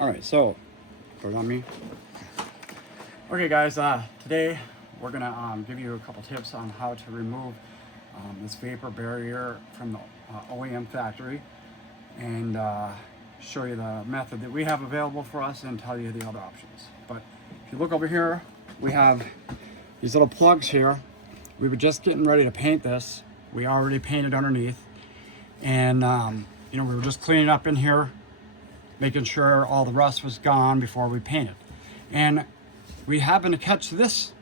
All right, so put it on me. Okay, guys. Today we're gonna give you a couple tips on how to remove this vapor barrier from the OEM factory, and show you the method that we have available for us, and tell you the other options. But if you look over here, we have these little plugs here. We were just getting ready to paint this. We already painted underneath, and we were just cleaning up in here, making sure all the rust was gone before we painted. And we happened to catch this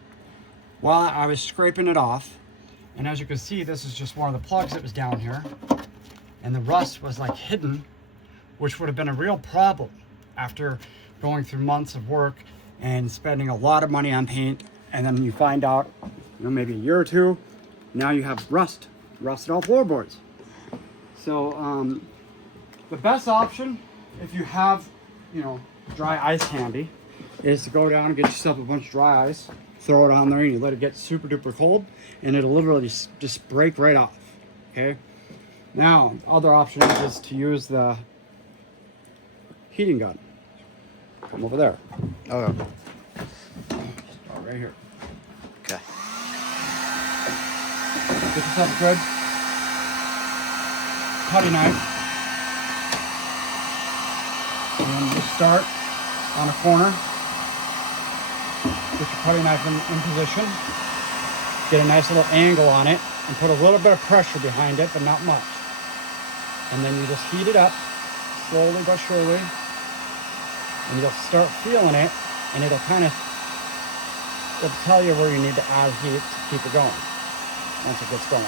while I was scraping it off. And as you can see, this is just one of the plugs that was down here. And the rust was like hidden, which would have been a real problem after going through months of work and spending a lot of money on paint. And then you find out, maybe a year or two, now you have rusted all floorboards. So the best option, if you have, dry ice handy, is to go down and get yourself a bunch of dry ice, throw it on there, and you let it get super duper cold, and it'll literally just break right off. Okay. Now, the other option is to use the heating gun. Come over there. Oh, Right here. okay. Get yourself a good cutting knife. And just start on a corner. Get your cutting knife in position. Get a nice little angle on it and put a little bit of pressure behind it, but not much. And then you just heat it up slowly but surely. And you'll start feeling it, and it'll tell you where you need to add heat to keep it going once it gets going.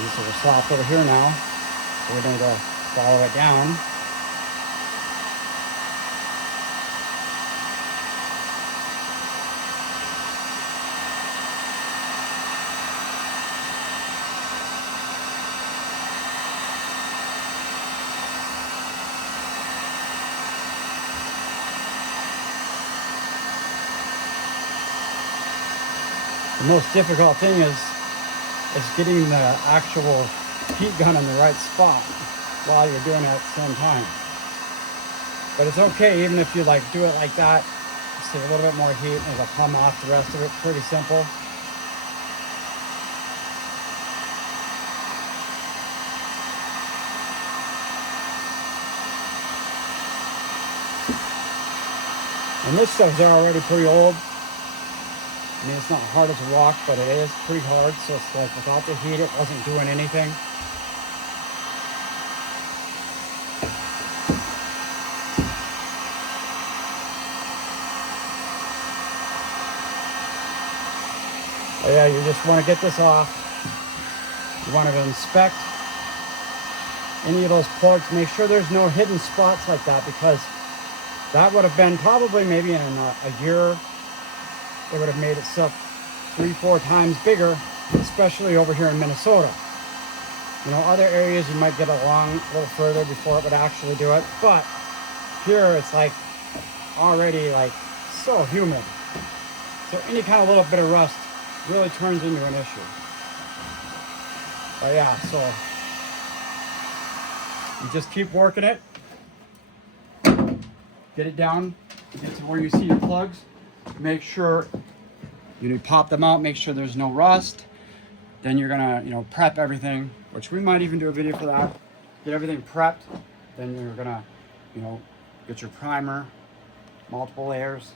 So we're soft over here now. So we're going to follow it down. The most difficult thing is getting the actual heat gun in the right spot while you're doing it at the same time. But it's okay, even if you do it like that, just take a little bit more heat and it'll come off the rest of it. Pretty simple. And this stuff's already pretty old. I mean, it's not hard as a rock, but it is pretty hard. So it's like without the heat, it wasn't doing anything. But yeah, you just want to get this off. You want to inspect any of those plugs. Make sure there's no hidden spots like that, because that would have been probably maybe in a year. It would have made itself 3-4 times bigger, especially over here in Minnesota. Other areas you might get along a little further before it would actually do it, but here it's already so humid. So any kind of little bit of rust really turns into an issue. But yeah, so you just keep working it. Get it down, get to where you see your plugs. Make sure you pop them out, make sure there's no rust. Then you're gonna prep everything, which we might even do a video for that. Get everything prepped. Then you're gonna get your primer, multiple layers,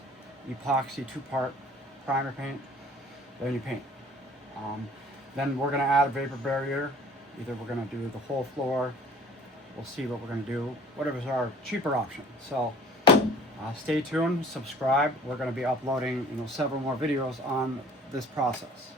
epoxy 2-part primer paint. Then you paint. Then we're gonna add a vapor barrier. Either we're gonna do the whole floor, we'll see what we're gonna do, whatever's our cheaper option. So stay tuned, subscribe. We're going to be uploading several more videos on this process.